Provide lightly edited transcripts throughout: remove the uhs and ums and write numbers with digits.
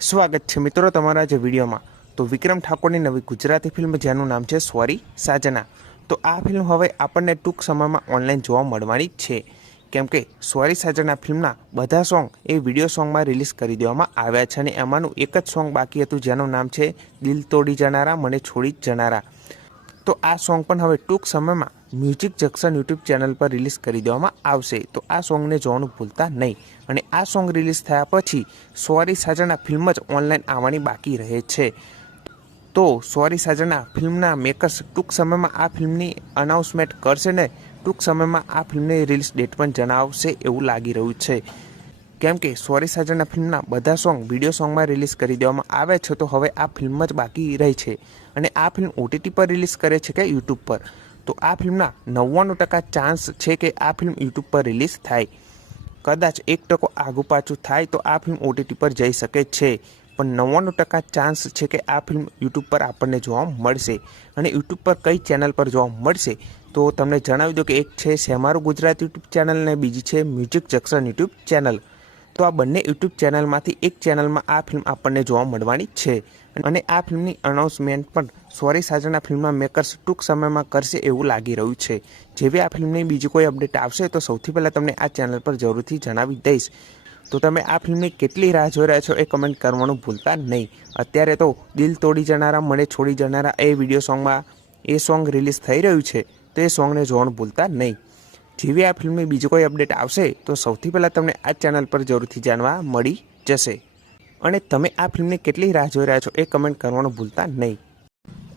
સ્વાગત છે મિત્રો તમારા જે વિડીયોમાં। તો વિક્રમ ઠાકોરની નવી ગુજરાતી ફિલ્મ જેનું નામ છે સોરી સાજના। તો આ ફિલ્મ હવે આપણને ટૂંક સમયમાં ઓનલાઈન જોવા મળવાની જ છે, કેમ કે સોરી સાજના ફિલ્મના બધા સોંગ એ વિડીયો સોંગમાં રિલીઝ કરી દેવામાં આવ્યા છે અને એમાંનું એક જ સોંગ બાકી હતું જેનું નામ છે દિલ તોડી જનારા મને છોડી જનારા। તો આ સોંગ પણ હવે ટૂંક સમયમાં મ્યુઝિક જંક્શન યુટ્યુબ ચેનલ પર રિલીઝ કરી દેવામાં આવશે। તો આ સોંગને જોવાનું ભૂલતા નહીં। અને આ સોંગ રિલીઝ થયા પછી સોરી સાજના ફિલ્મ જ ઓનલાઈન આવવાની બાકી રહે છે। તો સોરી સાજના ફિલ્મના મેકર્સ ટૂંક સમયમાં આ ફિલ્મની અનાઉન્સમેન્ટ કરશે ને ટૂંક સમયમાં આ ફિલ્મની રિલીઝ ડેટ પણ જણાવશે એવું લાગી રહ્યું છે, કેમ કે સોરી સાજના ફિલ્મના બધા સોંગ વિડીયો સોંગમાં રિલીઝ કરી દેવામાં આવે છે। તો હવે આ ફિલ્મ જ બાકી રહી છે અને આ ફિલ્મ OTT પર રિલીઝ કરે છે કે યુટ્યુબ પર। તો આ ફિલ્મના 99% ચાન્સ છે કે આ ફિલ્મ યુટ્યુબ પર રિલીઝ થાય। કદાચ 1% આગુ પાછું થાય તો આ ફિલ્મ OTT પર જઈ શકે છે, પણ 99% ચાન્સ છે કે આ ફિલ્મ યુટ્યુબ પર આપણને જોવા મળશે। અને યુટ્યુબ પર કઈ ચેનલ પર જોવા મળશે તો તમને જણાવી દો કે એક છે શેમારું ગુજરાત યુટ્યુબ ચેનલ અને બીજી છે મ્યુઝિક જંક્શન યુટ્યુબ ચેનલ। તો આ બંને યુટ્યુબ ચેનલમાંથી એક ચેનલમાં આ ફિલ્મ આપણને જોવા મળવાની છે અને આ ફિલ્મની અનાઉન્સમેન્ટ પણ સોરી સાજના ફિલ્મના મેકર્સ ટૂંક સમયમાં કરશે એવું લાગી રહ્યું છે। જેવી આ ફિલ્મની બીજી કોઈ અપડેટ આવશે તો સૌથી પહેલાં તમને આ ચેનલ પર જરૂરથી જણાવી દઈશ। તો તમે આ ફિલ્મની કેટલી રાહ જોઈ રહ્યા છો એ કમેન્ટ કરવાનું ભૂલતા નહીં। અત્યારે તો દિલ તોડી જનારા મને છોડી જનારા એ વિડીયો સોંગમાં એ સોંગ રિલીઝ થઈ રહ્યું છે, તો એ સોંગને જોવાનું ભૂલતા નહીં। જેવી આ ફિલ્મની બીજી કોઈ અપડેટ આવશે તો સૌથી પહેલાં તમને આ ચેનલ પર જરૂરથી જાણવા મળી જશે। અને તમે આ ફિલ્મની કેટલી રાહ જોઈ રહ્યા છો એ કમેન્ટ કરવાનું ભૂલતા નહીં।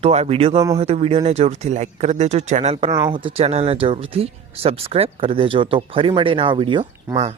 તો આ વિડીયો ગમ્યો હોય તો વિડીયોને જરૂરથી લાઇક કરી દેજો, ચેનલ પર ન હોય તો ચેનલને જરૂરથી સબસ્ક્રાઈબ કરી દેજો। તો ફરી મળીને આ વિડીયોમાં।